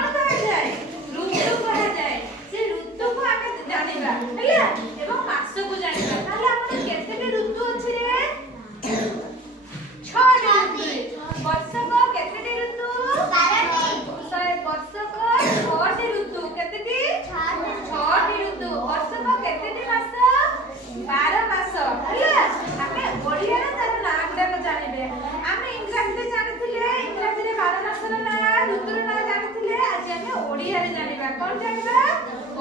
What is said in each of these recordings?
कौन कहा जाए ऋतु कहा जाए से ऋतु को आमे जानिबा हैला एवं मास को जानिबा ताले हमर केतेटे ऋतु अछि रे 6 ऋतु वर्ष को केतेटे ऋतु 12टी वर्ष को 6 ऋतु केतेटी 6 ऋतु वर्ष को केतेटी मास 12 मास हैला आमे ओडिया रे तार नाम को जानिबे आमे इंग्लिश जानिथिले इंग्लिश रे 12 मास रे ना ऋतु रे ना जानिथिले आज आमे ओडिया रे जानिबा कोन जानिबा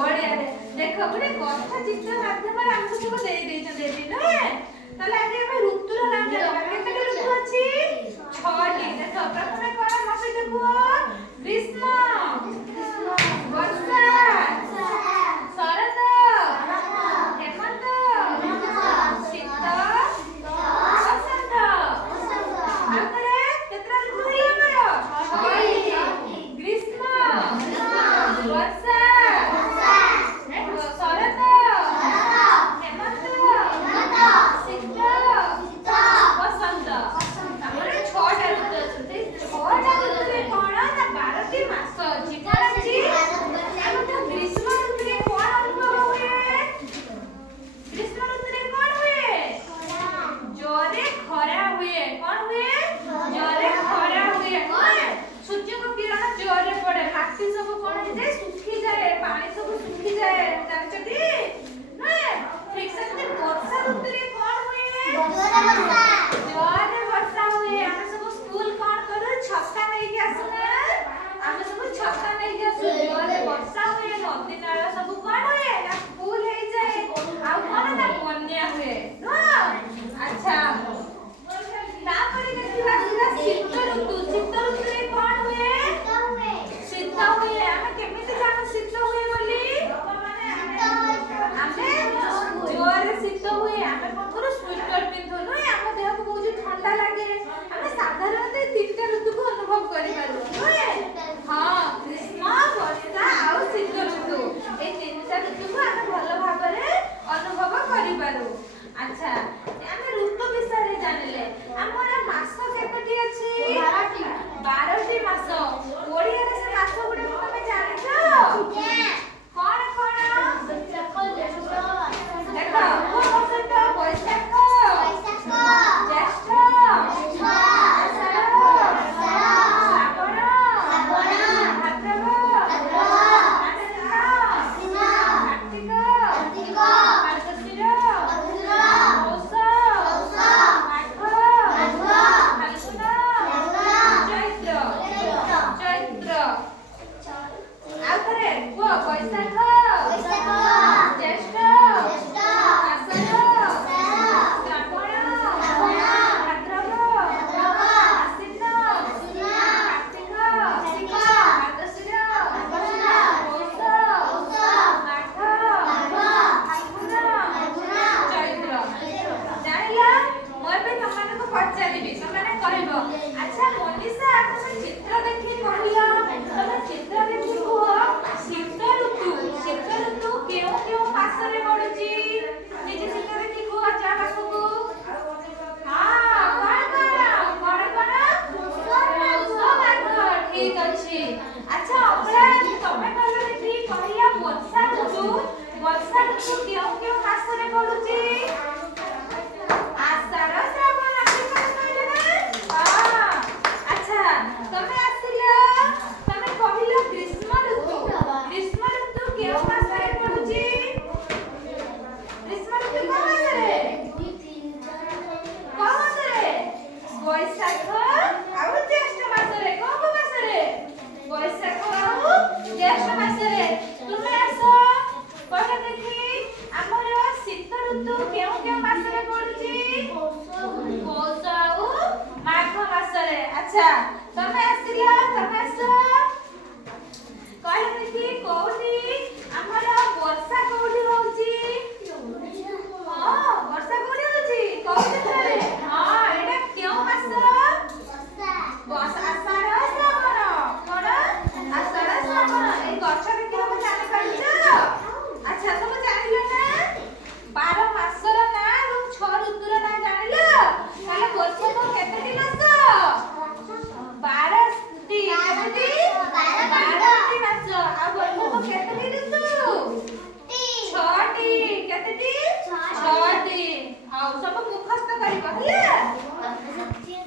ओडिया रे देखो गुटे कथा चित्र माध्यम रे हमसे सब देई देई देती नहे ताले आज आमे ऋतु रे नाम जानिबा केते ऋतु अछि 6टी देखो प्रथमे कोन मास देखो ग्रीष्म वर्षा शरद हेमंत शीत वसंत आतरे केतरा ऋतु हैला हमर ग्रीष्म वर्षा शरद हेमंत शीत वसंत हमर 6टा ऋतु अछि 6टा ऋतु रे कोन ना 12टी मास अछि कोन अछि हम तो ग्रीष्म ऋतु रे कोन अनुभव हुए ग्रीष्म ऋतु रे कोन हुए जोरे खरा हुए कोन हुए जोरे खरा हुए ओए सूर्य को किरण जोरे पड़े माटी सब कोन हो जाए सुखी जाए पानी सब सुखी जाए जानछटी नए ठीक से वर्षा ऋतु रे कोन हुए जोरे वर्षा हुए हम सब स्कूल कोन करू छत्ता नहीं के आसना हम सब छत्ता नहीं के आसु जोरे वर्षा हुए नदी नाला सब कोन हुए ना फूल हे जाए आ कोन ना बन्या हुए न अच्छा तापरे देखिबा शीत ऋतु रे कोन हुए शीत हुए हम केमिति जानो शीत हुए बोली आमे जोरे शीत हुए आमे कोन करू स्वेटर पिंधु न हम देह को बहुत ठंडा लागे हम साधारणतः तीनटा ऋतु को अनुभव करि पारू न हां ग्रीष्म वर्षा आ शीत ऋतु ए तीनटा ऋतु को हम भलो भाबरे अनुभव करि पारू अच्छा हम ऋतु विषय रे जानिले हमर मास केतटी अछि 12टी मास ओडिया रे से मास गुडे तमे जानि छ कोन कोन देखो कोन सहित वैशाख ज्येष्ठ आषाढ़ श्रावण भाद्रव कार्तिक मार्गशीर पौष माघ फाल्गुन चैत्र आउथरे को वैशाख ज्येष्ठ आषाढ़ श्रावण भाद्रव आश्विन कार्तिक मार्गशीर पौष माघ फाल्गुन चैत्र जानिला मोर पे तमने को पचारिबी तमने कहबो अच्छा मनीषा तमे चित्र देखि कहिला तमे चित्र देखि को शीत ऋतु केउ केउ मास रे पडुची निजे चित्र देखि को जा पाखको हां कोन ठीक अछि अच्छा अपना तमे कहले देखि कहिला वर्षा ऋतु केउ केउ मास रे पडुची